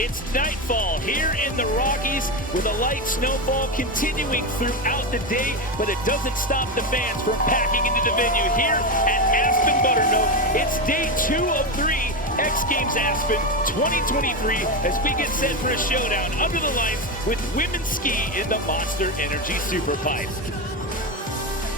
It's nightfall here in the Rockies with a light snowfall continuing throughout the day, but it doesn't stop the fans from packing into the venue here at Aspen Buttermilk. It's day 2 of 3 X Games Aspen 2023 as we get set for a showdown under the lights with women's ski in the Monster Energy SuperPipe.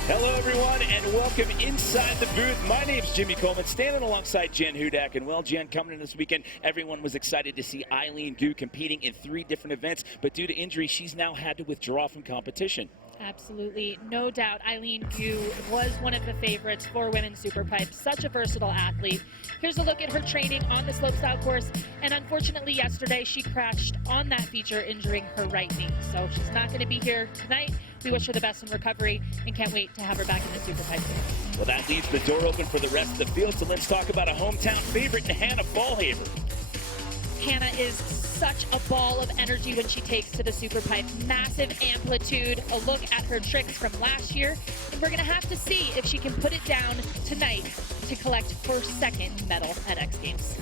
Hello everyone and welcome inside the booth. My name's Jimmy Coleman, standing alongside Jen Hudak. And well, Jen, coming in this weekend, everyone was excited to see Eileen Gu competing in 3 different events, but due to injury, she's now had to withdraw from competition. Absolutely, no doubt. Eileen Gu was one of the favorites for women's SuperPipe. Such a versatile athlete. Here's a look at her training on the slopestyle course, and unfortunately yesterday she crashed on that feature, injuring her right knee. So she's not going to be here tonight. We wish her the best in recovery and can't wait to have her back in the SuperPipe. Well, that leaves the door open for the rest of the field, so let's talk about a hometown favorite in Hannah Fallhaver. Hannah is such a ball of energy when she takes to the SuperPipe. Massive amplitude, a look at her tricks from last year, and we're gonna have to see if she can put it down tonight to collect her 2nd medal at X Games.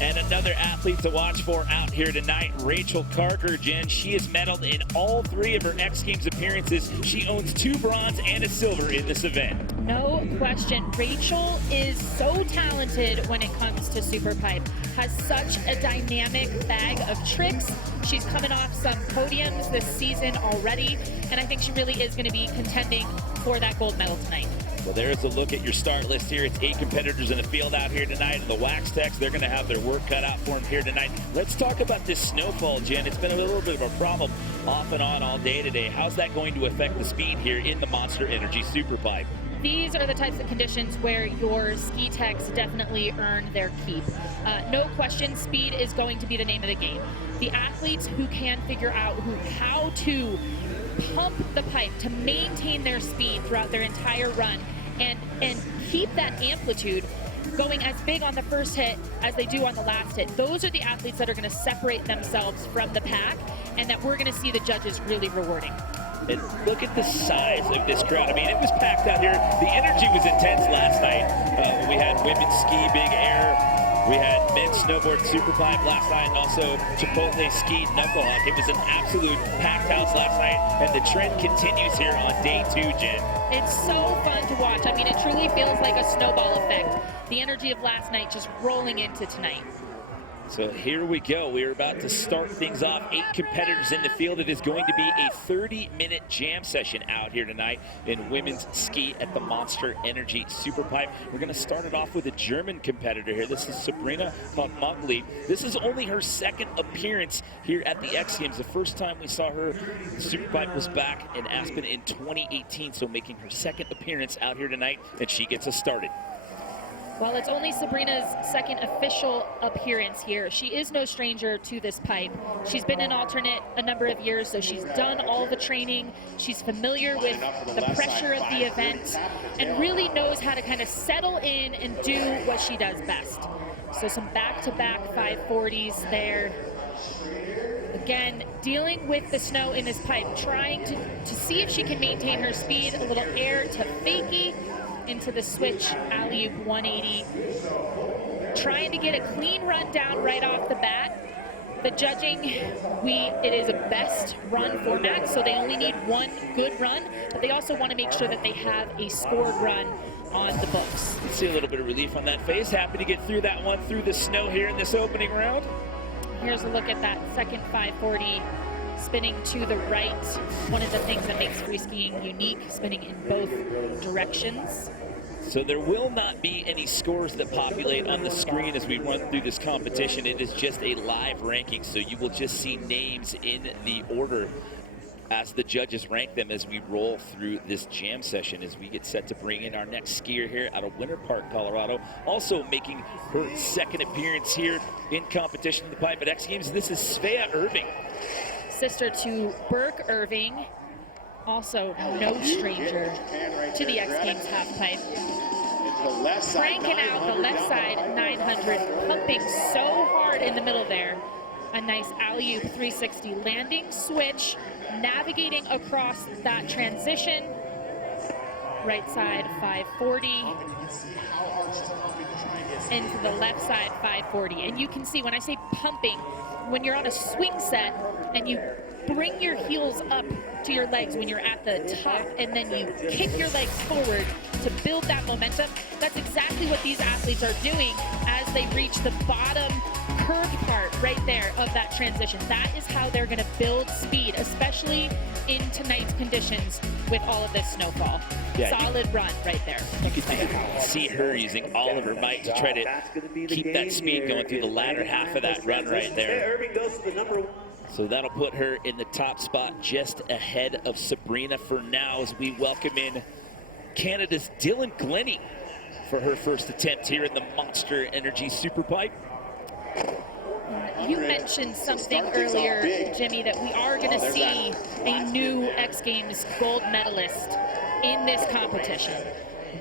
And another athlete to watch for out here tonight, Rachel Carter. Jen, she has medaled in all 3 of her X Games appearances. She owns 2 bronze and a silver in this event. No question, Rachel is so talented when it comes to SuperPipe. Has such a dynamic bag of tricks. She's coming off some podiums this season already, and I think she really is going to be contending for that gold medal tonight. Well, there's a look at your start list here. It's 8 competitors in the field out here tonight. And the Wax Techs, they're going to have their work cut out for them here tonight. Let's talk about this snowfall, Jen. It's been a little bit of a problem off and on all day today. How's that going to affect the speed here in the Monster Energy SuperPipe? These are the types of conditions where your ski techs definitely earn their keep. No question, speed is going to be the name of the game. The athletes who can figure out how to pump the pipe to maintain their speed throughout their entire run and keep that amplitude going as big on the first hit as they do on the last hit. Those are the athletes that are going to separate themselves from the pack and that we're going to see the judges really rewarding. And look at the size of this crowd. I mean, it was packed out here. The energy was intense last night. We had women's ski big air. We had men's snowboard SuperPipe last night, and also Chipotle ski knucklehuck. It was an absolute packed house last night, and the trend continues here on day 2, Jen. It's so fun to watch. I mean, it truly feels like a snowball effect. The energy of last night just rolling into tonight. So here we go. We're about to start things off. 8 competitors in the field. It is going to be a 30-minute jam session out here tonight in women's ski at the Monster Energy SuperPipe. We're going to start it off with a German competitor here. This is Sabrina Mogli. This is only her 2nd appearance here at the X Games. The first time we saw her, the SuperPipe was back in Aspen in 2018, so making her 2nd appearance out here tonight, and she gets us started. Well, it's only Sabrina's 2nd official appearance here. She is no stranger to this pipe. She's been an alternate a number of years, so she's done all the training. She's familiar with the pressure of the event and really knows how to kind of settle in and do what she does best. So some back-to-back 540s there. Again, dealing with the snow in this pipe, trying to see if she can maintain her speed, a little air to fakie, into the switch alley-oop 180. Trying to get a clean run down right off the bat. The judging, it is a best run format, so they only need 1 good run, but they also want to make sure that they have a scored run on the books. See a little bit of relief on that face. Happy to get through that one through the snow here in this opening round. Here's a look at that 2nd 540. Spinning to the right, one of the things that makes free skiing unique, spinning in both directions. So there will not be any scores that populate on the screen as we run through this competition. It is just a live ranking, so you will just see names in the order as the judges rank them as we roll through this jam session as we get set to bring in our next skier here out of Winter Park, Colorado. Also making her 2nd appearance here in competition in the pipe at X Games. This is Svea Irving. Sister to Burke Irving, also no stranger to the X Games halfpipe. Cranking out the left side 900, pumping so hard in the middle there. A nice alley-oop 360 landing switch, navigating across that transition. right side 540, into the left side 540. And you can see when I say pumping, when you're on a swing set and you bring your heels up to your legs when you're at the top and then you kick your legs forward to build that momentum, that's exactly what these athletes are doing as they reach the bottom curved part right there of that transition. That is how they're going to build speed, especially in tonight's conditions with all of this snowfall. Yeah, solid run right there. You can see her using all of her might to try to keep that speed going through the latter half of that run right there. So that'll put her in the top spot just ahead of Sabrina for now, as we welcome in Canada's Dylan Glennie for her first attempt here in the Monster Energy SuperPipe. You mentioned something earlier, Jimmy, that we are going to see a new X Games gold medalist in this competition.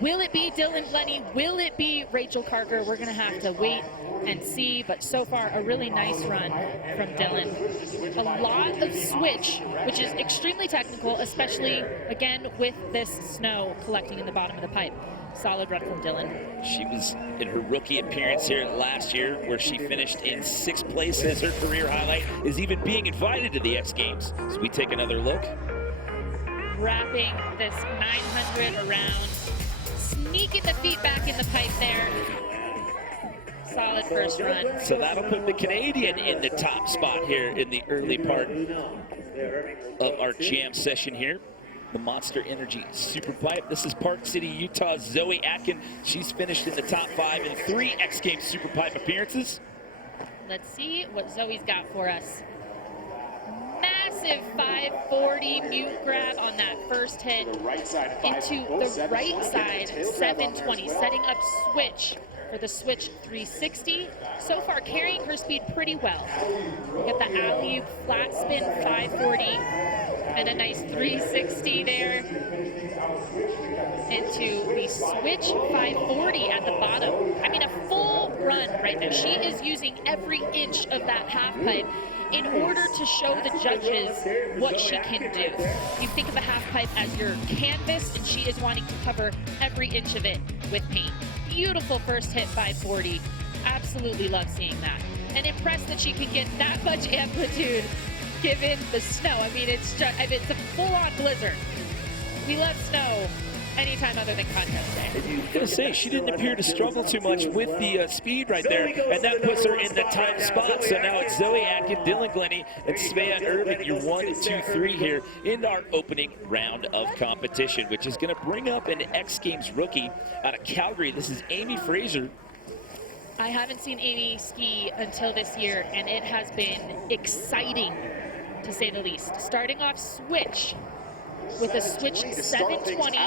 Will it be Dylan Glennie? Will it be Rachel Carker? We're going to have to wait and see, but so far a really nice run from Dylan. A lot of switch, which is extremely technical, especially, again, with this snow collecting in the bottom of the pipe. Solid run from Dylan. She was in her rookie appearance here last year, where she finished in 6th place as her career highlight, is even being invited to the X Games. So we take another look. Wrapping this 900 around, sneaking the feet back in the pipe there. Solid first run. So that'll put the Canadian in the top spot here in the early part of our jam session here. The Monster Energy SuperPipe. This is Park City, Utah's Zoe Atkin. She's finished in the top 5 in 3 X Games SuperPipe appearances. Let's see what Zoe's got for us. Massive 540 mute grab on that first hit into the right side 720, setting up switch for the switch 360. So far carrying her speed pretty well. We got the alley-oop flat spin 540 and a nice 360 there into the switch 540 at the bottom. I mean, a full run right there. She is using every inch of that half pipe in order to show the judges what she can do. You think of a half pipe as your canvas, and she is wanting to cover every inch of it with paint. Beautiful first hit 540. Absolutely love seeing that. And impressed that she can get that much amplitude given the snow. I mean, it's a full-on blizzard. We love snow anytime other than contest day. I was going to say, she didn't appear to struggle too much with the speed right there, and that puts her in the top spot. So now it's Zoe Atkin, Dylan Glennie, and Svea Irving, your 1, 2, 3 here in our opening round of competition, which is going to bring up an X Games rookie out of Calgary. This is Amy Fraser. I haven't seen Amy ski until this year, and it has been exciting, to say the least. Starting off switch with a switch 720,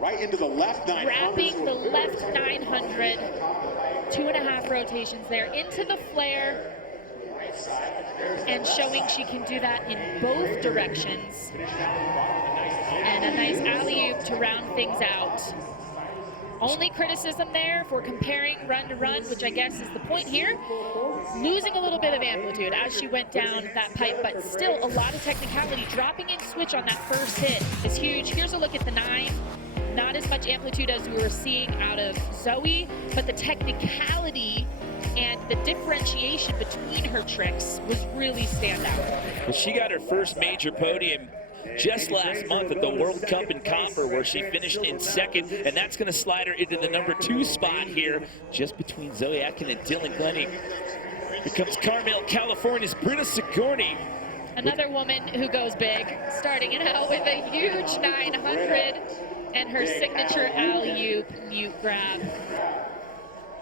right into the left 900. wrapping the left 900, 2.5 rotations there into the flare, and showing she can do that in both directions. And a nice alley-oop to round things out. Only criticism there for comparing run to run, which I guess is the point here, losing a little bit of amplitude as she went down that pipe, but still a lot of technicality. Dropping in switch on that first hit is huge. Here's a look at the 9. Not as much amplitude as we were seeing out of Zoe, but the technicality and the differentiation between her tricks was really standout. Well, she got her first major podium just last month at the World Cup in Copper, where she finished in 2nd, and that's going to slide her into the number 2 spot here, just between Zoe Atkin and Dylan Glennie. Here comes Carmel, California's Britta Sigourney. Another woman who goes big, starting it out with a huge 900 and her signature alley-oop mute grab.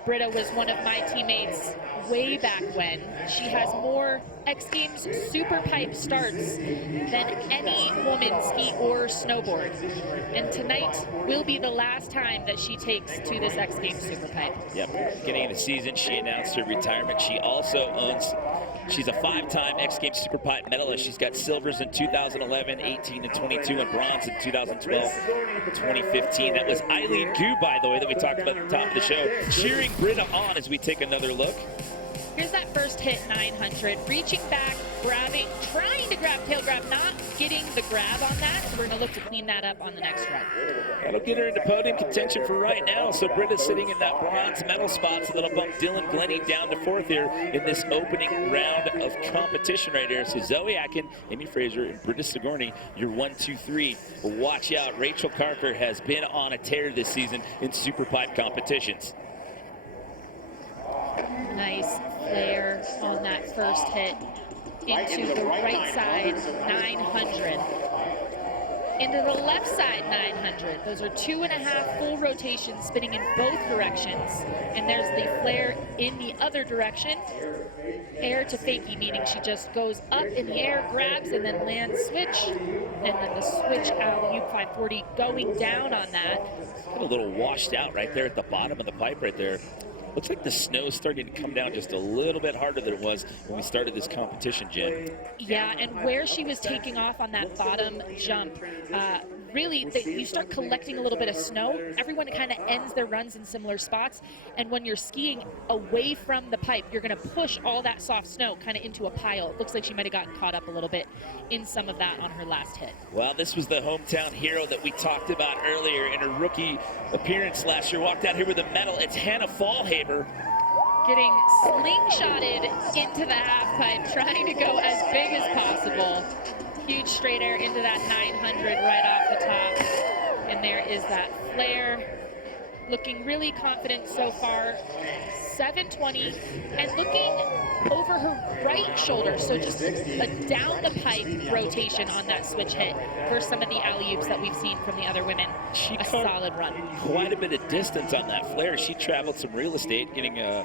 Britta was one of my teammates way back when. She has more X Games SuperPipe starts than any woman ski or snowboard. And tonight will be the last time that she takes to this X Games SuperPipe. Yep, beginning of the season, she announced her retirement. She also owns, she's a 5-time X Games SuperPipe medalist. She's got silvers in 2011, 18, and 22, and bronze in 2012, 2015. That was Eileen Gu, by the way, that we talked about at the top of the show, cheering Britta on as we take another look. Here's that first hit, 900. Reaching back, grabbing, trying to grab, tail grab, not getting the grab on that. So we're going to look to clean that up on the next run. That'll get her into podium contention for right now. So Britta's sitting in that bronze medal spot. So that'll bump Dylan Glennie down to 4th here in this opening round of competition right here. So Zoe Atkin, Amy Fraser, and Britta Sigourney, your 1, 2, 3. Watch out. Rachel Carter has been on a tear this season in SuperPipe competitions. Nice flare on that first hit into the right side, 900. Into the left side, 900. Those are 2.5 full rotations spinning in both directions. And there's the flare in the other direction. Air to fakie, meaning she just goes up in the air, grabs, and then lands switch. And then the switch alley-oop 540 going down on that. A little washed out right there at the bottom of the pipe right there. Looks like the snow's starting to come down just a little bit harder than it was when we started this competition, Jen. Yeah, and where she was taking off on that bottom jump, really, you start collecting a little bit of snow. Everyone kind of ends their runs in similar spots, and when you're skiing away from the pipe, you're going to push all that soft snow kind of into a pile. It looks like she might have gotten caught up a little bit in some of that on her last hit. Well, this was the hometown hero that we talked about earlier in her rookie appearance last year. Walked out here with a medal. It's Hannah Fallhaber. Getting slingshotted into the half pipe, trying to go as big as possible. Huge straight air into that 900 right off the top. And there is that flare. Looking really confident so far. 720 and looking over her right shoulder. So just a down the pipe rotation on that switch hit for some of the alley-oops that we've seen from the other women. She a solid run. Quite a bit of distance on that flare. She traveled some real estate, getting a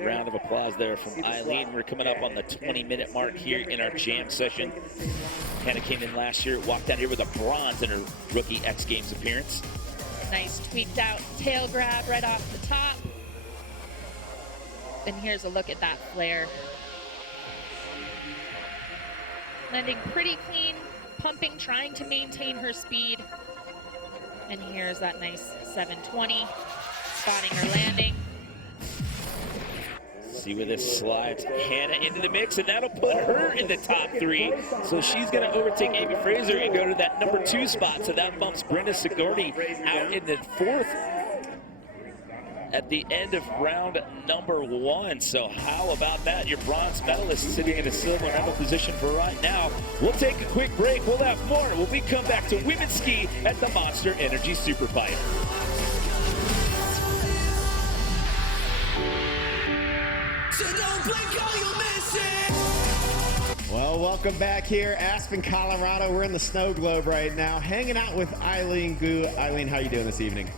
round of applause there from Eileen. We're coming up on the 20-minute mark here in our jam session. Hannah came in last year, walked out here with a bronze in her rookie X Games appearance. Nice tweaked out tail grab right off the top. And here's a look at that flare. Landing pretty clean, pumping, trying to maintain her speed. And here's that nice 720, spotting her landing. See where this slides Hannah into the mix, and that'll put her in the top 3. So she's going to overtake Amy Fraser and go to that number 2 spot. So that bumps Brenda Sigourney out in the 4th at the end of round number 1. So how about that? Your bronze medalist sitting in a silver medal position for right now. We'll take a quick break. We'll have more when we come back to women's ski at the Monster Energy SuperPipe. Well, welcome back here, Aspen, Colorado. We're in the snow globe right now, hanging out with Eileen Gu. Eileen, how you doing this evening?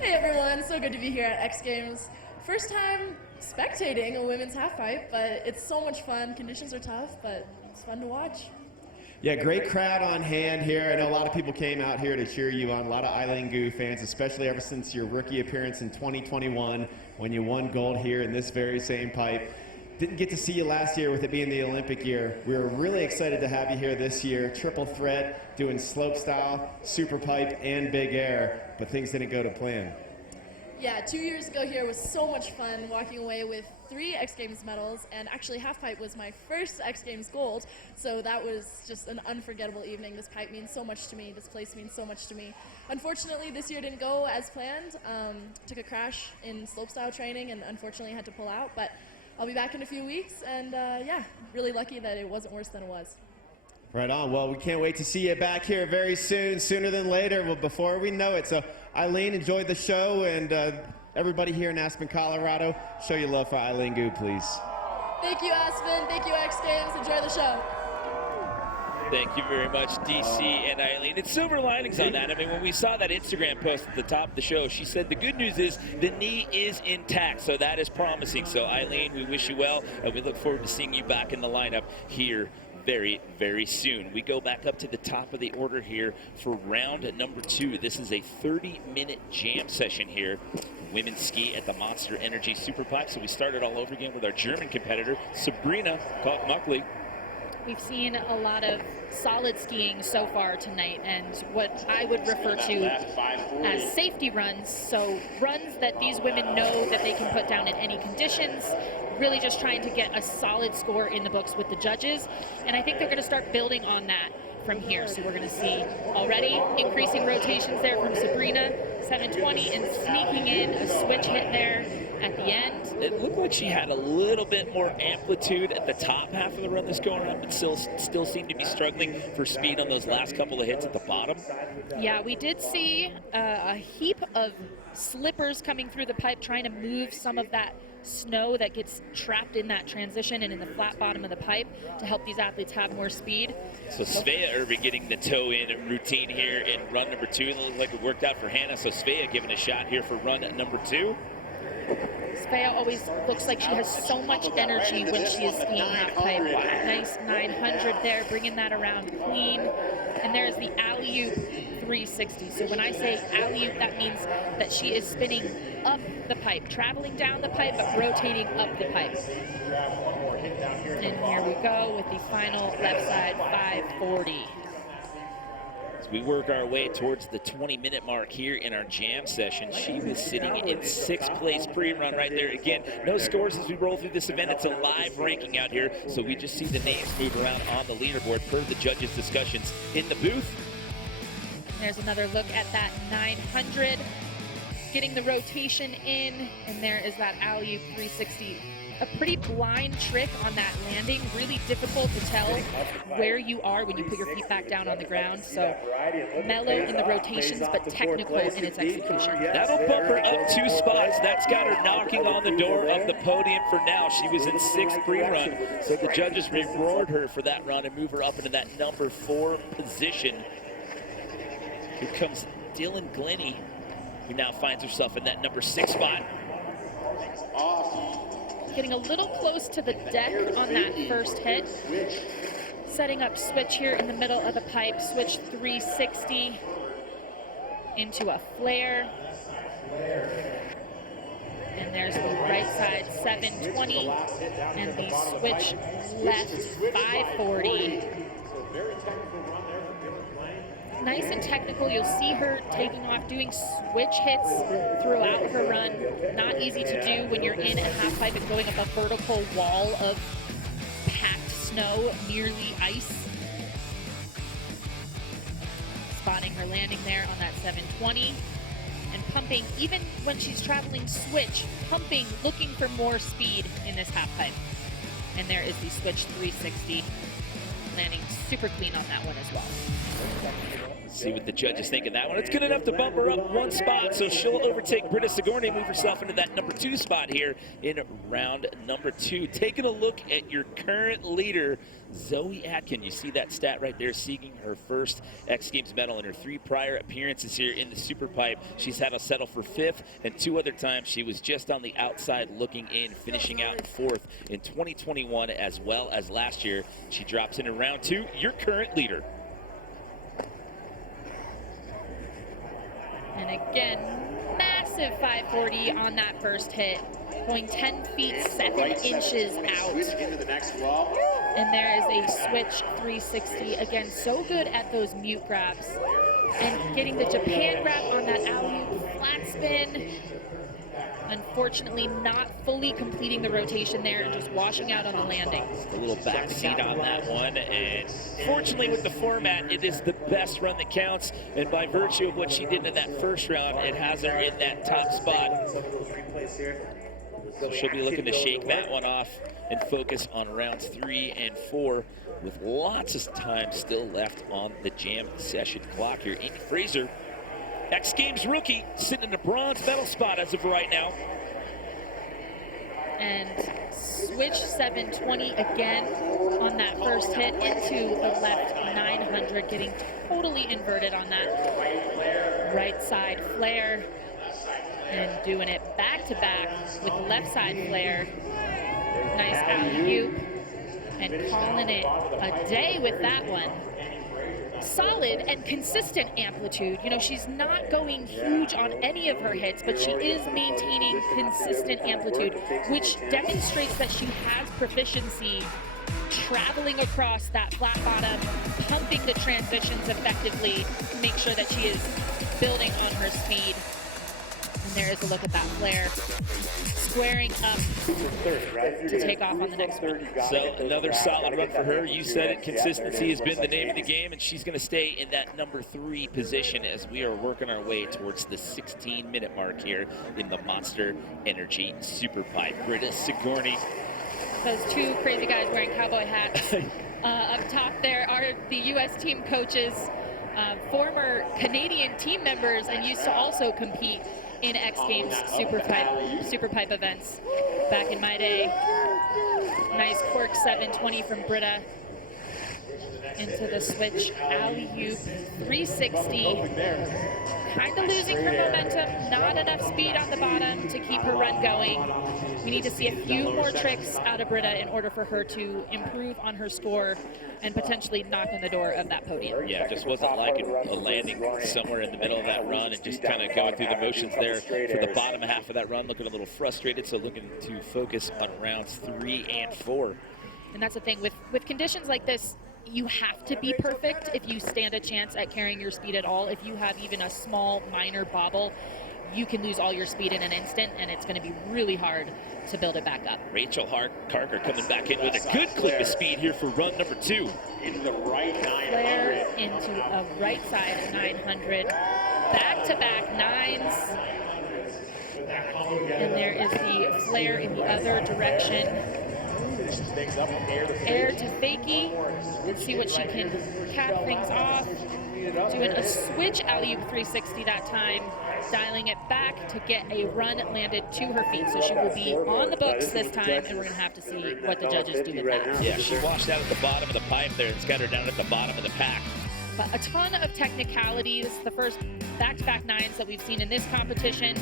Hey everyone, so good to be here at X Games. First time spectating a women's halfpipe, but it's so much fun. Conditions are tough, but it's fun to watch. Yeah, great crowd on hand here. I know a lot of people came out here to cheer you on. A lot of Eileen Gu fans, especially ever since your rookie appearance in 2021 when you won gold here in this very same pipe. Didn't get to see you last year with it being the Olympic year. We were really excited to have you here this year. Triple threat, doing slopestyle, SuperPipe, and big air, but things didn't go to plan. Yeah, 2 years ago here was so much fun, walking away with 3 X Games medals, and actually halfpipe was my first X Games gold, so that was just an unforgettable evening. This pipe means so much to me, this place means so much to me. Unfortunately, this year didn't go as planned. Took a crash in slopestyle training and unfortunately had to pull out, but I'll be back in a few weeks, and yeah, really lucky that it wasn't worse than it was. Right on. Well, we can't wait to see you back here very soon, sooner than later, well, before we know it. So, Eileen, enjoy the show, and everybody here in Aspen, Colorado, show your love for Eileen Gu, please. Thank you, Aspen. Thank you, X Games. Enjoy the show. Thank you very much, DC and Eileen. It's silver linings on that. I mean, when we saw that Instagram post at the top of the show, she said the good news is the knee is intact, so that is promising. So, Eileen, we wish you well, and we look forward to seeing you back in the lineup here very, very soon. We go back up to the top of the order here for round number 2. This is a 30-minute jam session here. Women's ski at the Monster Energy SuperPipe. So we started all over again with our German competitor, Sabrina Koch-Muckley. We've seen a lot of solid skiing so far tonight, and what I would refer to as safety runs. So runs that these women know that they can put down in any conditions, really just trying to get a solid score in the books with the judges. And I think they're going to start building on that from here. So we're going to see already increasing rotations there from Sabrina, 720, and sneaking in a switch hit there at the end. It looked like she had a little bit more amplitude at the top half of the run this going up, but still seemed to be struggling for speed on those last couple of hits at the bottom. Yeah, we did see a heap of slippers coming through the pipe, trying to move some of that snow that gets trapped in that transition and in the flat bottom of the pipe to help these athletes have more speed. So Svea Irving getting the toe-in routine here in run number 2. It looked like it worked out for Hannah, so Svea giving a shot here for run number 2. Svea always looks like she has so much energy when she is skiing half pipe. Nice 900 there, bringing that around clean. And there's the alley-oop 360. So when I say alley-oop, that means that she is spinning up the pipe, traveling down the pipe, but rotating up the pipe. And here we go with the final left side 540. As we work our way towards the 20-minute mark here in our jam session, she was sitting in 6th place pre-run right there. Again, no scores as we roll through this event. It's a live ranking out here, so we just see the names move around on the leaderboard per the judges' discussions in the booth. There's another look at that 900, getting the rotation in, and there is that alley-oop 360. A pretty blind trick on that landing, really difficult to tell where you are when you put your feet back down on the ground. So mellow in the rotations, but technical in its execution. That'll bump her up 2 spots. That's got her knocking on the door of the podium for now. She was in 6th pre-run, so the judges reward her for that run and move her up into that number 4 position. Here comes Dylan Glennie, who now finds herself in that number 6 spot. Getting a little close to the deck on that first hit. Setting up switch here in the middle of the pipe. Switch 360 into a flare. And there's the right side 720 and the switch left 540. Nice and technical. You'll see her taking off, doing switch hits throughout her run. Not easy to do when you're in a half pipe and going up a vertical wall of packed snow, nearly ice. Spotting her landing there on that 720 and pumping, even when she's traveling switch, pumping, looking for more speed in this half pipe. And there is the switch 360, landing super clean on that one as well. Let's see what the judges think of that one. It's good enough to bump her up 1 spot, so she'll overtake Britta Sigourney, move herself into that number 2 spot here in round number 2. Taking a look at your current leader, Zoe Atkin. You see that stat right there, seeking her first X Games medal in her 3 prior appearances here in the SuperPipe. She's had to settle for 5th, and 2 other times she was just on the outside looking in, finishing out 4th in 2021 as well as last year. She drops into round 2, your current leader. And again, massive 540 on that first hit, going 10 feet 7 inches out. And there is a switch 360. Again, so good at those mute grabs. And getting the Japan grab on that alley-oop flat spin. Unfortunately, not fully completing the rotation there and just washing out on the landing. A little back seat on that one, and fortunately with the format, it is the best run that counts, and by virtue of what she did in that first round, it has her in that top spot. So she'll be looking to shake that one off and focus on rounds 3 and 4 with lots of time still left on the jam session clock here. Amy Fraser, X Games rookie, sitting in a bronze medal spot as of right now. And switch 720 again on that first hit into the left 900, getting totally inverted on that right side flare. And doing it back to back with the left side flare. Nice alley-oop. And calling it a day with that one. Solid and consistent amplitude. You know, she's not going huge on any of her hits, but she is maintaining consistent amplitude, which demonstrates that she has proficiency traveling across that flat bottom, pumping the transitions effectively to make sure that she is building on her speed. And there is a look at that flare. Squaring up to take off on the next one. So another solid run for her. You said it, consistency has been the name of the game, and she's going to stay in that number 3 position as we are working our way towards the 16-minute mark here in the Monster Energy SuperPipe. Britta Sigourney. Those two crazy guys wearing cowboy hats. Up top there are the U.S. team coaches, former Canadian team members, and used to also compete in X Games SuperPipe events back in my day. Nice cork 720 from Britta into the switch alley-oop 360. Kind of losing her momentum, not enough speed on the bottom to keep her run going. We need to see a few more tricks out of Britta in order for her to improve on her score and potentially knock on the door of that podium. Yeah, just wasn't like a landing somewhere in the middle of that run and just kind of going through the motions there for the bottom half of that run, looking a little frustrated, so looking to focus on rounds 3 and 4. And that's the thing, with conditions like this, you have to be perfect if you stand a chance at carrying your speed at all. If you have even a small, minor bobble, you can lose all your speed in an instant, and it's going to be really hard to build it back up. Rachel Carker coming back in with a good clip of speed here for run number 2. Into the right 900. Flare into a right side 900. Back-to-back 9s. And there is the flare in the other direction. Air to fakie. Let's see what she can cap things off. Doing a switch alley-oop 360 that time. Dialing it back to get a run landed to her feet. So she will be on the books this time, and we're going to have to see what the judges do with that. Yeah, she washed out at the bottom of the pipe there and got her down at the bottom of the pack. But a ton of technicalities. The first back-to-back 9s that we've seen in this competition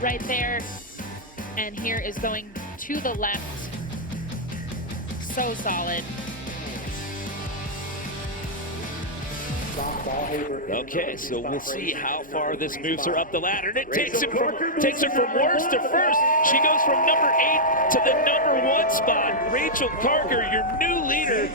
right there. And here is going to the left. So solid. Okay, so we'll see how far this moves her up the ladder. And it takes her from worst to first. She goes from number 8 to the number 1 spot. Rachel Carker, your new leader.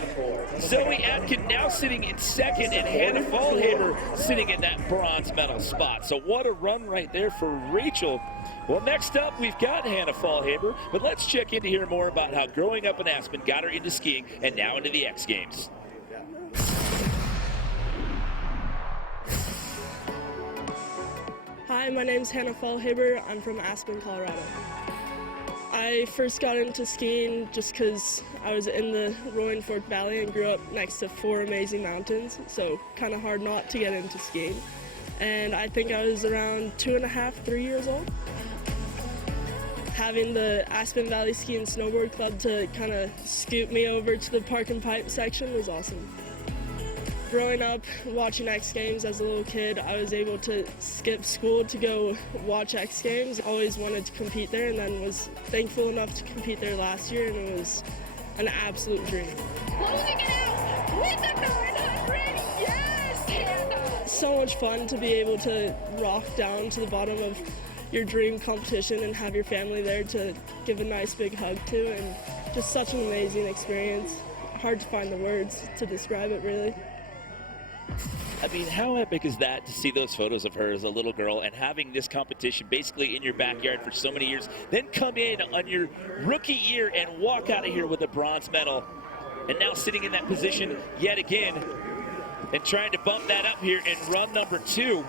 Zoe Atkin now sitting in 2nd, and Hannah Fallhaber sitting in that bronze medal spot. So what a run right there for Rachel. Well, next up, we've got Hannah Fallhaber, but let's check in to hear more about how growing up in Aspen got her into skiing and now into the X Games. Hi, my name's Hannah Fallhaber. I'm from Aspen, Colorado. I first got into skiing just because I was in the Roaring Fork Valley and grew up next to 4 amazing mountains, so kind of hard not to get into skiing. And I think I was around 2.5, 3 years old. Having the Aspen Valley Ski and Snowboard Club to kind of scoop me over to the park and pipe section was awesome. Growing up, watching X Games as a little kid, I was able to skip school to go watch X Games. Always wanted to compete there, and then was thankful enough to compete there last year, and it was an absolute dream. Closing it out with the 900, yes, Hannah! So much fun to be able to rock down to the bottom of your dream competition and have your family there to give a nice big hug to, and just such an amazing experience. Hard to find the words to describe it, really. I mean, how epic is that to see those photos of her as a little girl and having this competition basically in your backyard for so many years, then come in on your rookie year and walk out of here with a bronze medal, and now sitting in that position yet again and trying to bump that up here in run number 2.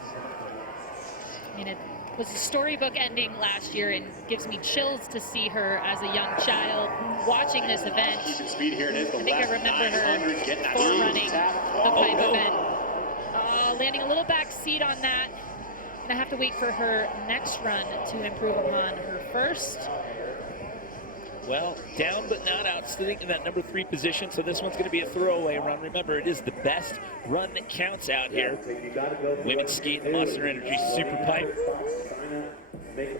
I mean, it was a storybook ending last year, and gives me chills to see her as a young child watching this event. I think I remember her forerunning the pipe event. Landing a little back seat on that. And I have to wait for her next run to improve upon her first. Well, down but not out, sitting in that number 3 position, so this one's going to be a throwaway run. Remember, it is the best run that counts out here. Women's ski, the Monster Energy SuperPipe.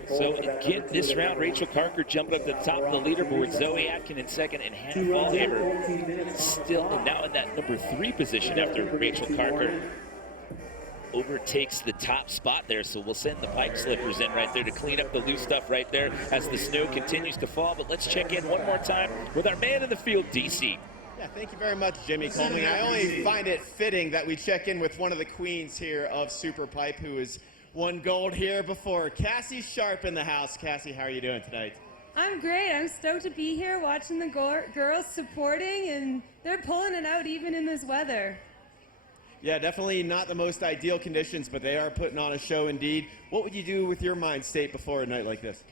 So again, this round, Rachel Carker jumping up to the top of the leaderboard. Zoe Atkin in 2nd, and Hannah Fallhaber still now in that number 3 position after Rachel Carker overtakes the top spot there. So we'll send the pipe slippers in right there to clean up the loose stuff right there as the snow continues to fall. But let's check in one more time with our man in the field, DC. Yeah, thank you very much, Jimmy Coleman. I only find it fitting that we check in with one of the queens here of SuperPipe, who has won gold here before. Cassie Sharp in the house. Cassie, how are you doing tonight? I'm great. I'm stoked to be here watching the girls supporting, and they're pulling it out even in this weather. Yeah, definitely not the most ideal conditions, but they are putting on a show indeed. What would you do with your mind state before a night like this?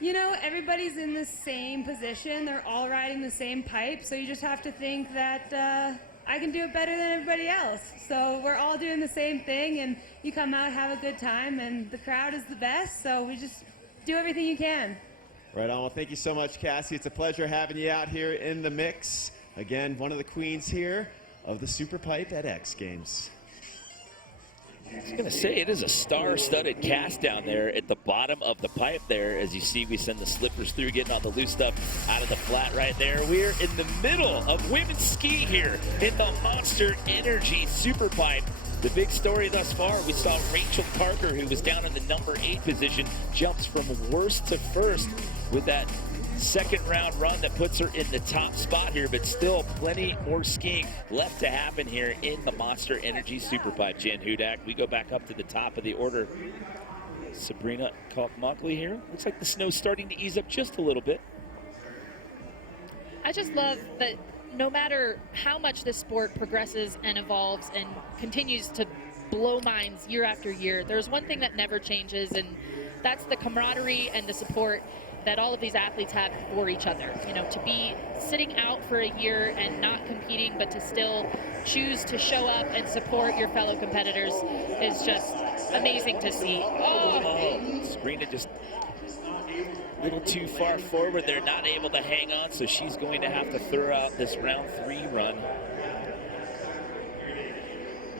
You know, everybody's in the same position. They're all riding the same pipe, so you just have to think that I can do it better than everybody else. So we're all doing the same thing, and you come out, have a good time, and the crowd is the best, so we just do everything you can. Right on. Well, thank you so much, Cassie. It's a pleasure having you out here in the mix. Again, one of the queens here of the SuperPipe at X Games. I was going to say, it is a star-studded cast down there at the bottom of the pipe there. As you see, we send the slippers through, getting all the loose stuff out of the flat right there. We're in the middle of women's ski here in the Monster Energy SuperPipe. The big story thus far, we saw Rachel Parker, who was down in the number 8 position, jumps from worst to first with that second round run that puts her in the top spot here, but still plenty more skiing left to happen here in the Monster Energy SuperPipe. Jen Hudak, we go back up to the top of the order. Sabrina Kalkmockley here. Looks like the snow's starting to ease up just a little bit. I just love that no matter how much this sport progresses and evolves and continues to blow minds year after year, there's one thing that never changes, and that's the camaraderie and the support that all of these athletes have for each other. You know, to be sitting out for a year and not competing, but to still choose to show up and support your fellow competitors is just amazing to see. Oh, Sabrina just a little too far forward. They're not able to hang on, so she's going to have to throw out this round 3 run.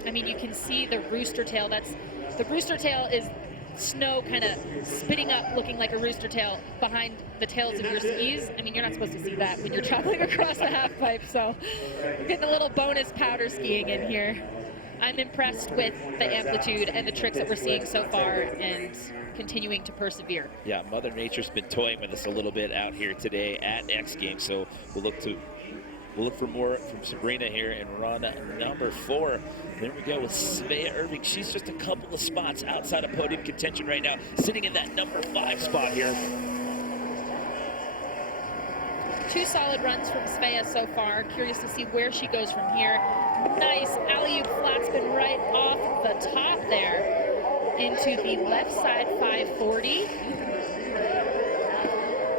I mean, you can see the rooster tail. The rooster tail is snow kind of spitting up, looking like a rooster tail behind the tails of your skis. I mean, you're not supposed to see that when you're traveling across the half pipe, so getting a little bonus powder skiing in here. I'm impressed with the amplitude and the tricks that we're seeing so far and continuing to persevere. Yeah, Mother Nature's been toying with us a little bit out here today at X Games, so we'll look for more from Sabrina here in run number 4. There we go with Svea Irving. She's just a couple of spots outside of podium contention right now, sitting in that number 5 spot here. 2 solid runs from Svea so far. Curious to see where she goes from here. Nice alley-oop flat spin right off the top there into the left side 540.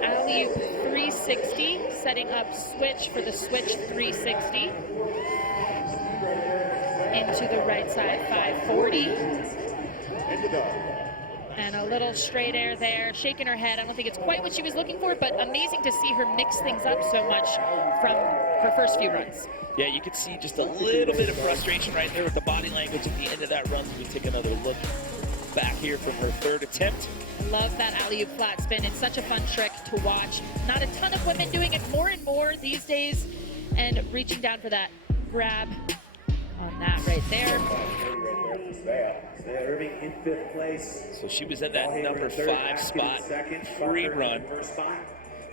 Alley-oop 360, setting up switch for the switch 360. Into the right side 540. And a little straight air there, shaking her head. I don't think it's quite what she was looking for, but amazing to see her mix things up so much from her first few runs. Yeah, you can see just a little bit of frustration right there with the body language at the end of that run. We take another look back here from her 3rd attempt. Love that alley-oop flat spin. It's such a fun trick to watch. Not a ton of women doing it more and more these days, and reaching down for that grab on that right there. Irving in 5th place. So she was in that number 5 spot, pre-run.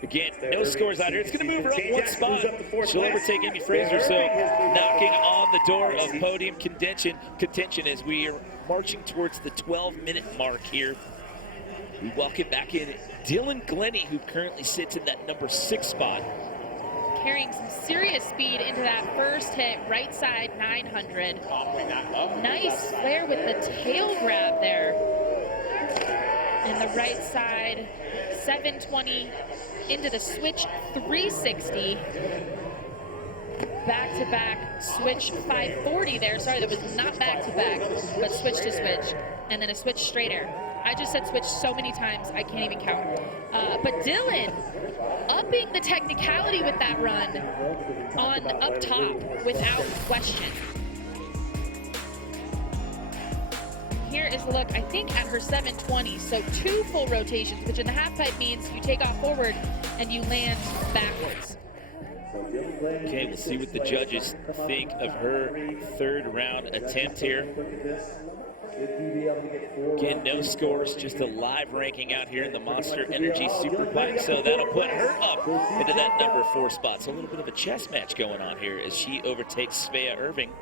Again, no scores out here. It's going to move her up 1 spot. She'll overtake Amy Fraser, so knocking on the door of podium contention as we are marching towards the 12-minute mark here. We welcome back in Dylan Glennie, who currently sits in that number 6 spot. Carrying some serious speed into that first hit, right side 900. Nice flare with the tail grab there. And the right side 720 into the switch 360. Back-to-back switch 540 there. Sorry, that was not back-to-back, but switch to switch. And then a switch straight air. I just said switch so many times, I can't even count. But Dylan upping the technicality with that run on up top without question. Here is a look, I think, at her 720. So 2 full rotations, which in the half pipe means you take off forward and you land backwards. Okay, we'll see what the judges think of her 3rd round attempt here. Again, no scores, just a live ranking out here in the Monster Energy SuperPipe. So that'll put her up into that number 4 spot. So a little bit of a chess match going on here as she overtakes Svea Irving.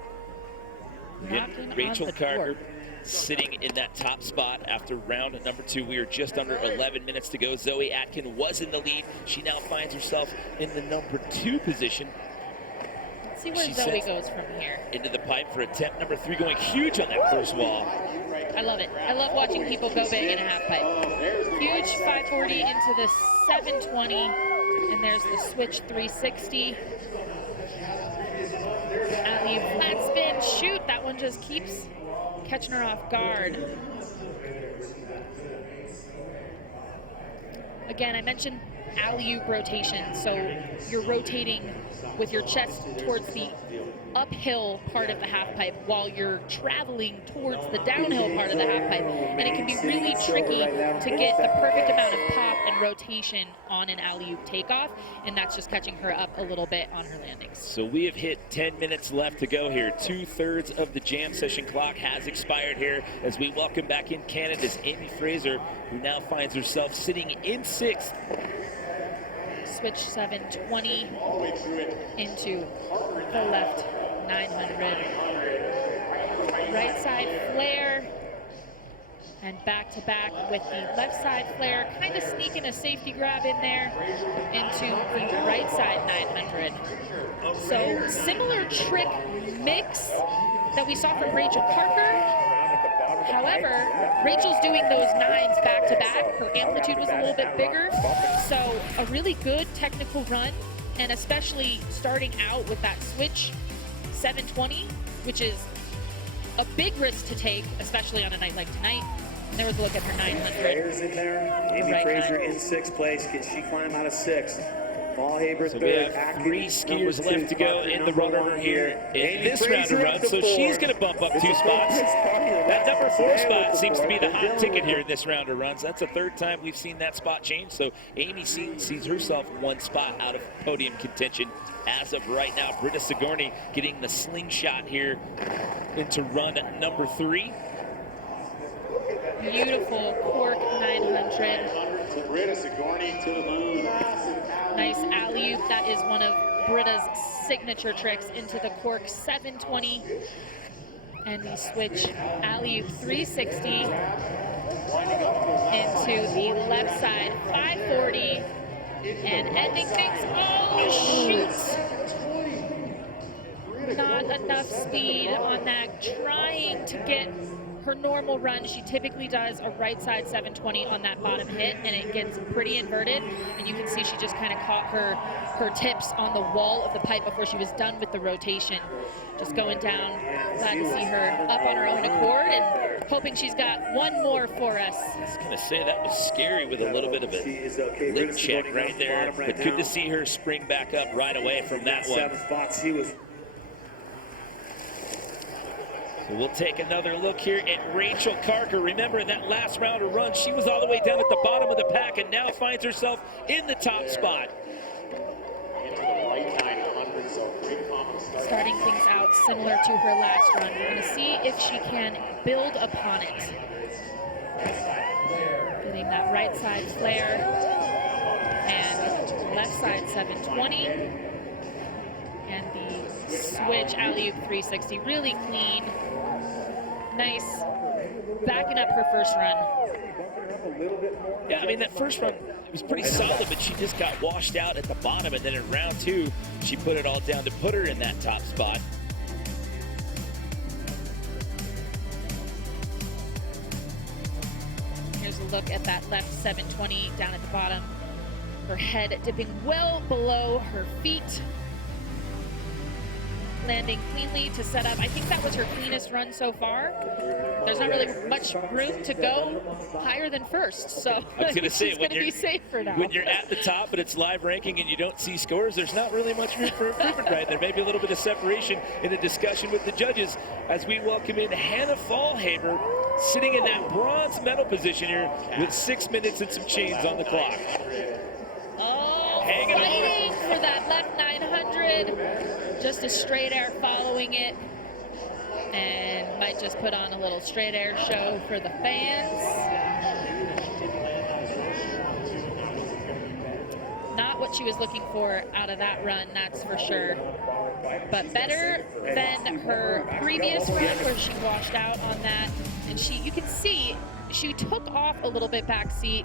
Again, Rachel Carter sitting in that top spot after round number 2. We are just under 11 minutes to go. Zoe Atkin was in the lead. She now finds herself in the number 2 position. Let's see where Zoe goes from here. Into the pipe for attempt number 3, going huge on that first wall. I love it. I love watching people go big in a half pipe. Huge 540 into the 720, and there's the switch 360. Alley flat spin, shoot, that one just keeps catching her off guard. Again, I mentioned alley-oop rotation, so you're rotating with your chest towards the uphill part of the half pipe while you're traveling towards the downhill part of the half pipe, and it can be really tricky to get the perfect amount of pop and rotation on an alley-oop takeoff, and that's just catching her up a little bit on her landings. So we have hit 10 minutes left to go here. 2/3 of the jam session clock has expired here as we welcome back in Canada's Amy Fraser, who now finds herself sitting in 6th. Switch 720 into the left 900. Right side flare, and back to back with the left side flare, kind of sneaking a safety grab in there into the right side 900. So similar trick mix that we saw from Rachel Carker. However, Rachel's doing those 9s back to back. Her amplitude was a little bit bigger. So a really good technical run, and especially starting out with that switch 720, which is a big risk to take, especially on a night like tonight. And there was a look at her 900. Fraser's in there. Amy Fraser in 6th place. Can she climb out of 6th? Paul Haber so we have 3 skiers left to go in the runner here in this round of runs. So she's going to bump up 2 spots. That number 4 spot seems to be the hot ticket here in this round of runs. That's the 3rd time we've seen that spot change. So Amy sees herself 1 spot out of podium contention. As of right now, Britta Sigourney getting the slingshot here into run number 3. Beautiful cork 900. Britta Sigourney to the moon. Nice alley-oop. That is one of Britta's signature tricks into the cork 720. And the switch alley-oop 360 into the left side 540. And ending things, oh shoot! Not enough speed on that, trying to get her normal run. She typically does a right side 720 on that bottom hit, and it gets pretty inverted, and you can see she just kind of caught her tips on the wall of the pipe before she was done with the rotation. Just going down. Glad to see her up on her own accord, and hoping she's got one more for us. I was going to say that was scary with a little bit of a lip check right there, but good to see her spring back up right away from that one. 7th spot, she was. So we'll take another look here at Rachel Carker. Remember, in that last round of run, she was all the way down at the bottom of the pack and now finds herself in the top spot. Starting things out similar to her last run. We're going to see if she can build upon it. Getting that right side flare and left side 720. And the switch alley-oop 360, really clean. Nice. Backing up her first run. Yeah, I mean, that first run was pretty solid, but she just got washed out at the bottom, and then in round 2, she put it all down to put her in that top spot. Here's a look at that left 720 down at the bottom. Her head dipping well below her feet. Landing cleanly to set up. I think that was her cleanest run so far. There's not really much room to go higher than first, so I was going to say, she's going to be safe for now. When you're at the top and it's live ranking and you don't see scores, there's not really much room for improvement right there. Maybe a little bit of separation in the discussion with the judges as we welcome in Hannah Fallhaber, sitting in that bronze medal position here with 6 minutes and some chains on the clock. Oh, hanging fighting for that left 900. Just a straight air following it. and might just put on a little straight air show for the fans. Not what she was looking for out of that run, that's for sure. But better than her previous run where she washed out on that. And you can see she took off a little bit backseat,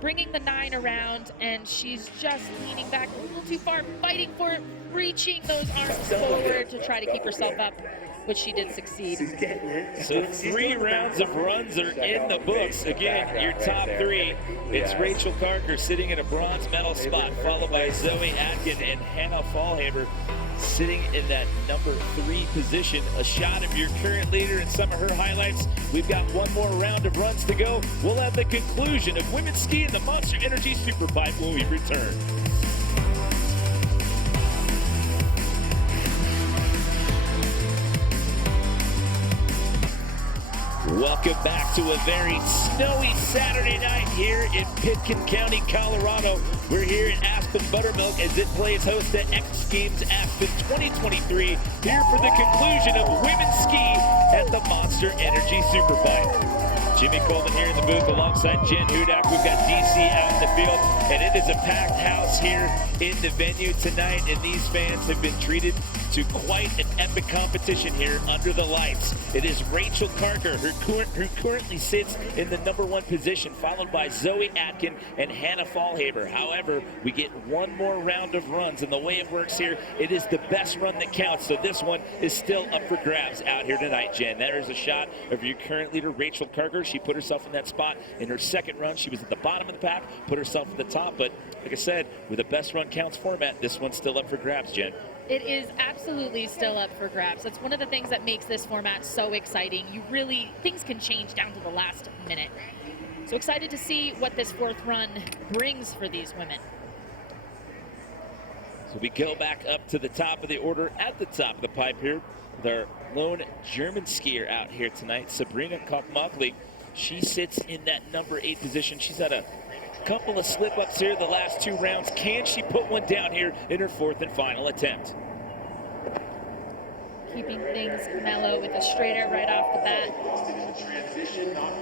bringing the 9 around, and she's just leaning back a little too far, fighting for it, reaching those arms forward to try to keep herself up, which she did succeed. So 3 rounds of runs are in the books. Again, your top 3. It's Rachel Carker sitting in a bronze medal spot, followed by Zoe Atkin and Hannah Fallhaber sitting in that number 3 position. A shot of your current leader and some of her highlights. We've got one more round of runs to go. We'll have the conclusion of women's ski in the Monster Energy SuperPipe when we return. Welcome back to a very snowy Saturday night here in Pitkin County, Colorado. We're here in Aspen Buttermilk as it plays host to X Games Aspen 2023, here for the conclusion of women's ski at the Monster Energy SuperPipe. Jimmy Coleman here in the booth alongside Jen Hudak. We've got DC out in the field, and it is a packed house here in the venue tonight, and these fans have been treated to quite an epic competition here under the lights. It is Rachel Carker, who currently sits in the number 1 position, followed by Zoe Atkin and Hannah Fallhaber. However, we get one more round of runs, and the way it works here, it is the best run that counts. So this one is still up for grabs out here tonight, Jen. There is a shot of your current leader, Rachel Carker. She put herself in that spot in her second run. She was at the bottom of the pack, put herself at the top. But like I said, with a best run counts format, this one's still up for grabs, Jen. It is absolutely still up for grabs. That's one of the things that makes this format so exciting. Things can change down to the last minute. So excited to see what this 4th run brings for these women. So we go back up to the top of the order at the top of the pipe here with our lone German skier out here tonight, Sabrina Koch-Mockley. She sits in that number 8 position. She's had a couple of slip-ups here the last 2 rounds. Can she put one down here in her 4th and final attempt? Keeping things mellow with a straight air right off the bat.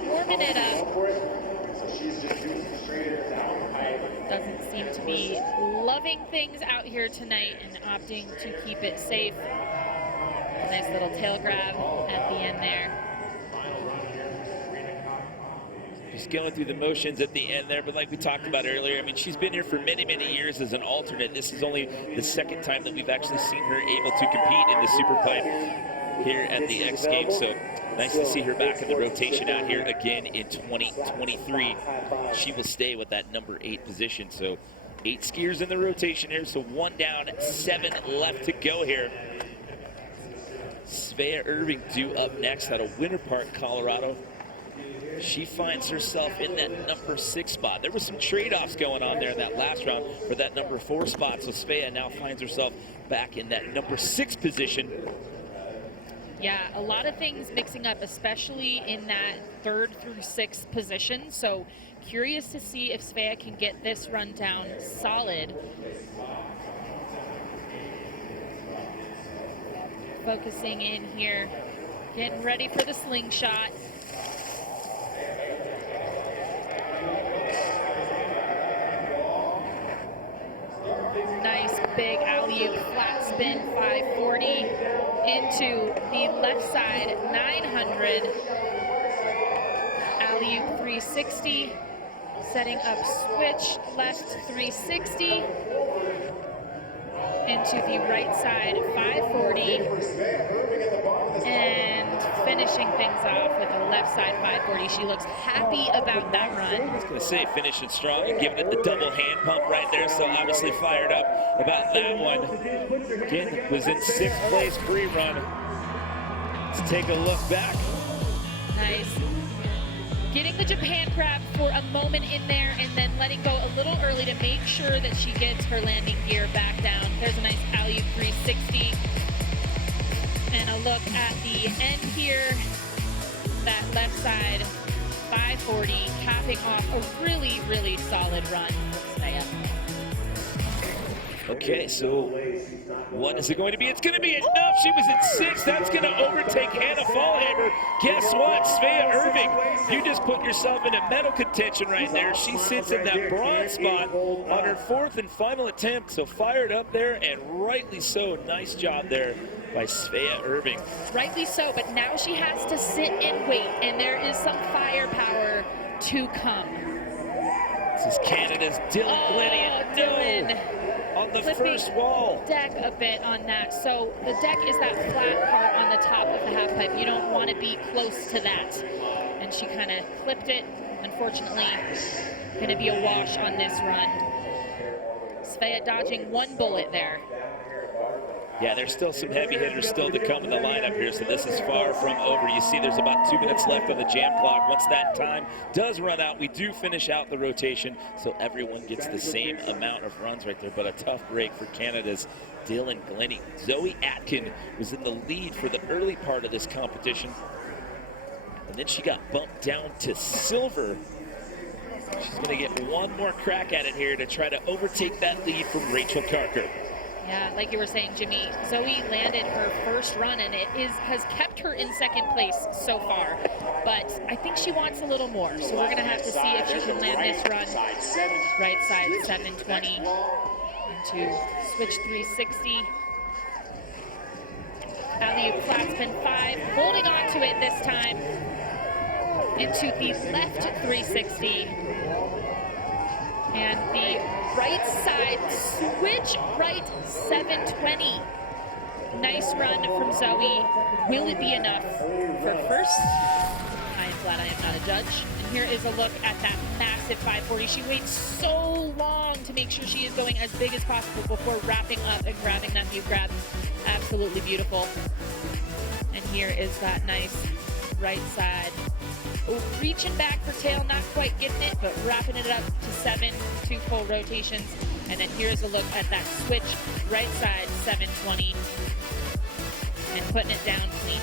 Warming it up. Doesn't seem to be loving things out here tonight and opting to keep it safe. A nice little tail grab at the end there. Just going through the motions at the end there, but like we talked about earlier, I mean, she's been here for many, many years as an alternate. This is only the 2nd time that we've actually seen her able to compete in the SuperPipe here at the X Games. So nice to see her back in the rotation out here again in 2023. She will stay with that number 8 position. So 8 skiers in the rotation here, so 1 down, 7 left to go here. Svea Irving due up next out of Winter Park, Colorado. She finds herself in that number 6 spot. There was some trade-offs going on there in that last round for that number 4 spot. So Svea now finds herself back in that number 6 position. Yeah, a lot of things mixing up, especially in that 3rd through 6th position. So curious to see if Svea can get this run down solid. Focusing in here, getting ready for the slingshot. Nice big alley-oop flat spin 540 into the left side 900. Alley-oop 360, setting up switch left 360 into the right side 540 and finishing things off with a left side 540. She looks happy about that run. I was going to say finishing strong and giving it the double hand pump right there, so obviously fired up about that one. Again, was in 6th place pre-run. Let's take a look back. Nice. Getting the Japan crab for a moment in there and then letting go a little early to make sure that she gets her landing gear back down. There's a nice alley-oop 360. And a look at the end here, that left side 540, capping off a really, really solid run from Svea. Okay, so what is it going to be? It's going to be enough. She was in 6th. That's going to overtake Hannah Fallhaber. Guess what, Svea Irving, you just put yourself in a medal contention right there. She sits in that bronze spot on her 4th and final attempt. So fired up there, and rightly so. Nice job there by Svea Irving. Rightly so, but now she has to sit and wait, and there is some firepower to come. This is Canada's Dylan Glennie. Dylan on the flipping first wall. Deck a bit on that. So the deck is that flat part on the top of the half pipe. You don't want to be close to that. And she kind of flipped it. Unfortunately, going to be a wash on this run. Svea dodging one bullet there. Yeah, there's still some heavy hitters still to come in the lineup here, so this is far from over. You see there's about 2 minutes left on the jam clock. Once that time does run out, we do finish out the rotation, so everyone gets the same amount of runs right there, but a tough break for Canada's Dylan Glennie. Zoe Atkin was in the lead for the early part of this competition, and then she got bumped down to silver. She's going to get one more crack at it here to try to overtake that lead from Rachel Carker. Yeah, like you were saying, Jimmy, Zoe landed her first run, and it has kept her in 2nd place so far. But I think she wants a little more, so we're going to have to see if she can land this run. Right side 720 into switch 360. Alley-oop flat spin 5, holding on to it this time into the left 360. And the right side switch right 720. Nice run from Zoe. Will it be enough for first? I am glad I am not a judge. And here is a look at that massive 540. She waits so long to make sure she is going as big as possible before wrapping up and grabbing that view grab. Absolutely beautiful. And here is that nice right side. Oh, reaching back for tail, not quite getting it, but wrapping it up to 7, 2 full rotations. And then here's a look at that switch, right side 720, and putting it down clean.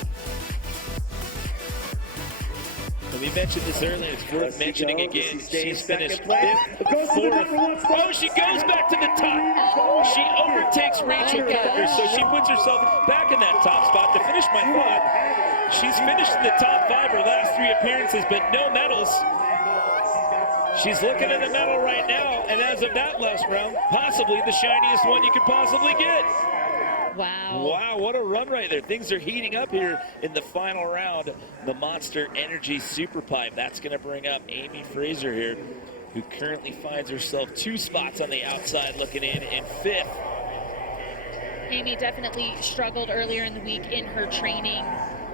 And we mentioned this earlier, it's worth mentioning again. She's finished 5th, 4th. Oh, she goes back to the top. She overtakes Rachel Carter, so she puts herself back in that top spot. To finish my thought, she's finished in the top 5 her last 3 appearances, but no medals. She's looking at a medal right now, and as of that last round, possibly the shiniest one you could possibly get. Wow. Wow, what a run right there. Things are heating up here in the final round. The Monster Energy SuperPipe. That's going to bring up Amy Fraser here, who currently finds herself 2 spots on the outside looking in 5th. Amy definitely struggled earlier in the week in her training.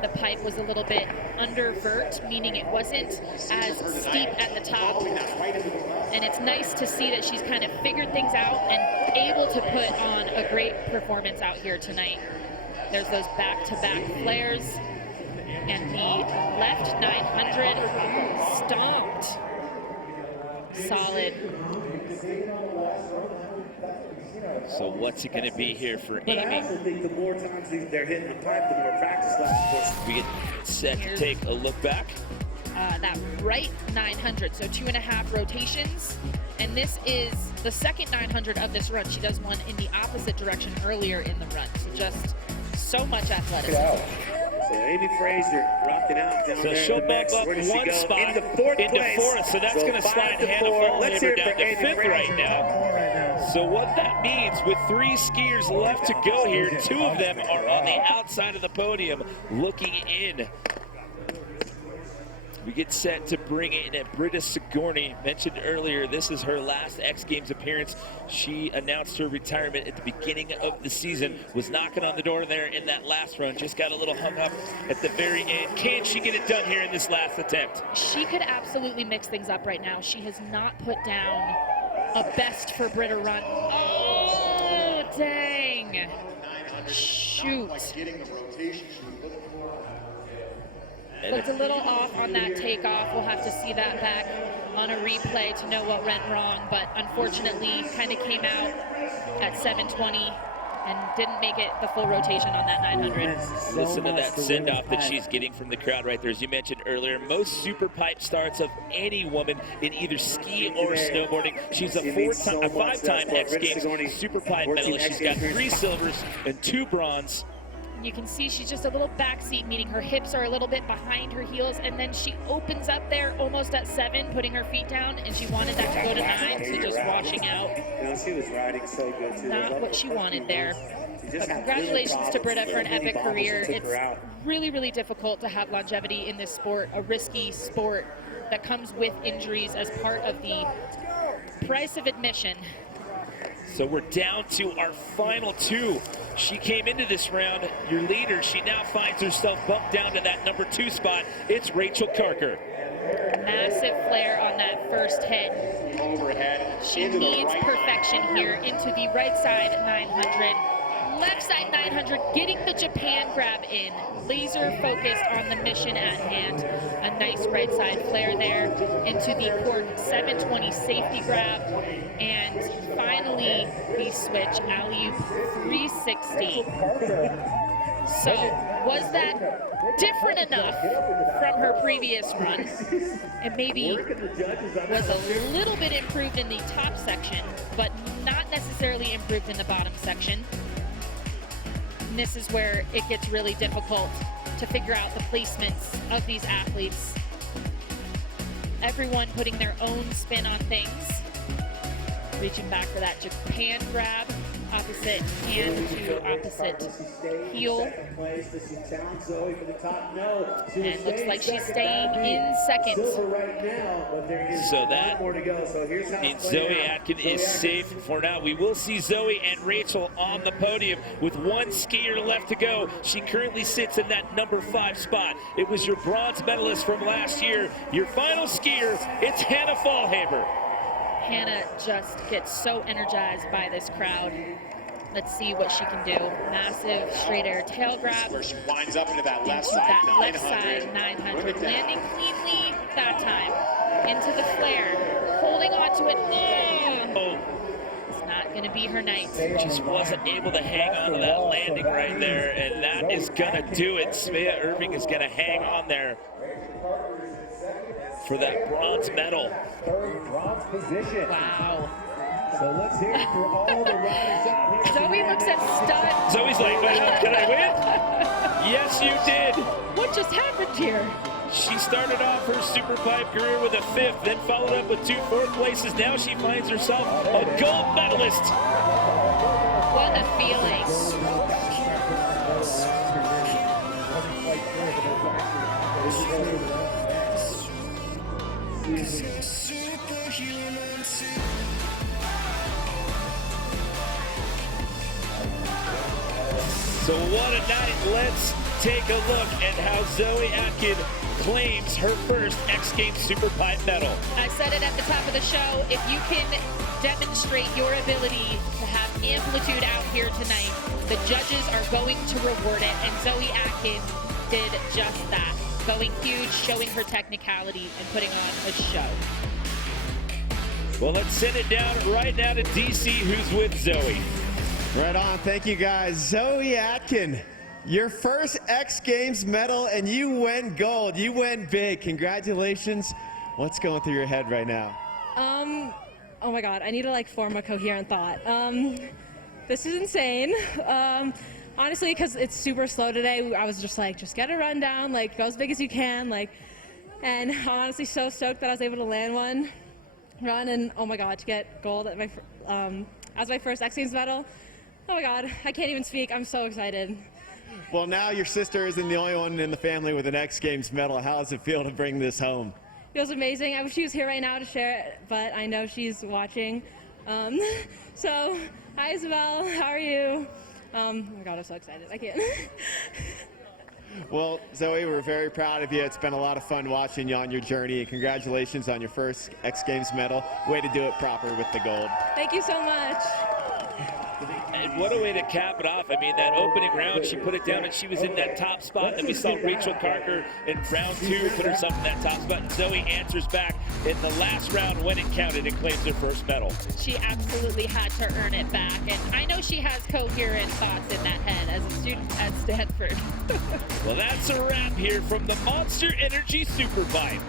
The pipe was a little bit undervert, meaning it wasn't as steep at the top. And it's nice to see that she's kind of figured things out and able to put on a great performance out here tonight. There's those back-to-back flares. And the left 900 stomped. Solid. So what's it going to be here for But I also Amy? think the more times they're hitting the pipe, the more practice left. We get set to take a look back. That right 900, so 2.5 rotations. And this is the second 900 of this run. She does one in the opposite direction earlier in the run. So just so much athleticism. So Amy Fraser rocking out down So there. she'll in the bump mix. up Where does she one go? spot into 4th place. So that's going to slide 5 to Hannah 4. Let's hear Fallhaber it down for to Amy 5th Fraser. right now. So what that means, with 3 skiers left to go here, 2 of them are on the outside of the podium looking in. We get set to bring in Britta Sigourney. Mentioned earlier, this is her last X Games appearance. She announced her retirement at the beginning of the season, was knocking on the door there in that last run, just got a little hung up at the very end. Can she get it done here in this last attempt? She could absolutely mix things up right now. She has not put down a best for Britta run. Oh, dang. Shoot. Looked a little off on that takeoff. We'll have to see that back on a replay to know what went wrong, but unfortunately kind of came out at 720 and didn't make it the full rotation on that 900. Listen to that send-off that she's getting from the crowd right there. As you mentioned earlier, most SuperPipe starts of any woman in either ski or snowboarding. She's a five-time X Games SuperPipe medalist. She's got 3 silvers and 2 bronze. You can see she's just a little backseat, meaning her hips are a little bit behind her heels, and then she opens up there almost at 7, putting her feet down, and she wanted that to go to 9, so just watching out. She was riding so good too. Not what she wanted there. But congratulations to Britta for an epic career. It's really, really difficult to have longevity in this sport, a risky sport that comes with injuries as part of the price of admission. So we're down to our final 2. She came into this round your leader. She now finds herself bumped down to that number 2 spot. It's Rachel Karker. Massive flare on that first hit. Overhead. She needs perfection here into the right side 900. Left side 900, getting the Japan grab in. Laser focused on the mission at hand. A nice right side flare there into the court 720 safety grab. And finally, the switch alley-oop 360. So, was that different enough from her previous run? It maybe was a little bit improved in the top section, but not necessarily improved in the bottom section. And this is where it gets really difficult to figure out the placements of these athletes. Everyone putting their own spin on things. Reaching back for that Japan grab, opposite hand to opposite heel. And looks like she's staying in second. So that means Zoe Atkin is safe for now. We will see Zoe and Rachel on the podium with 1 skier left to go. She currently sits in that number 5 spot. It was your bronze medalist from last year. Your final skier, it's Hannah Fallhaber. Hannah just gets so energized by this crowd. Let's see what she can do. Massive straight air tail grab. Where she winds up into that left Into side that 900. left side 900. Landing cleanly that time. Into the flare. Holding on to it. Oh, It's not going to be her night. just wasn't able to hang on to that landing right there, and that is going to do it. Svea Irving is going to hang on there for that bronze medal. Bronze position. Wow. So let's hear it for all the riders up here. Zoe looks at stunned. Zoe's like, well, can I win? Yes, you did. What just happened here? She started off her SuperPipe career with a 5th, then followed up with 2 4th places. Now she finds herself a gold medalist. What a feeling. So what a night. Let's take a look at how Zoe Atkin claims her first X Games SuperPipe medal. I said it at the top of the show, if you can demonstrate your ability to have amplitude out here tonight, the judges are going to reward it, and Zoe Atkin did just that. Going huge, showing her technicality, and putting on a show. Well, let's send it down right now to DC, who's with Zoe. Right on. Thank you, guys. Zoe Atkin, your first X Games medal, and you win gold. You win big. Congratulations. What's going through your head right now? Oh my God, I need to like form a coherent thought. This is insane. Honestly, because it's super slow today, I was just like, just get a rundown, like go as big as you can, like. And I'm honestly so stoked that I was able to land one run, and oh my God, to get gold at my as my first X Games medal. Oh my God, I can't even speak. I'm so excited. Well, now your sister isn't the only one in the family with an X Games medal. How does it feel to bring this home? Feels amazing. I wish she was here right now to share it, but I know she's watching. So, hi Isabel, how are you? Oh my God, I'm so excited. I can't. Well, Zoe, we're very proud of you. It's been a lot of fun watching you on your journey, and congratulations on your first X Games medal. Way to do it proper with the gold. Thank you so much. And what a way to cap it off. I mean, that opening round, she put it down and she was in that top spot. Then we saw Rachel Carter in round 2 put herself in that top spot. And Zoe answers back in the last round when it counted and claims her first medal. She absolutely had to earn it back. And I know she has coherent thoughts in that head as a student at Stanford. Well, that's a wrap here from the Monster Energy SuperPipe.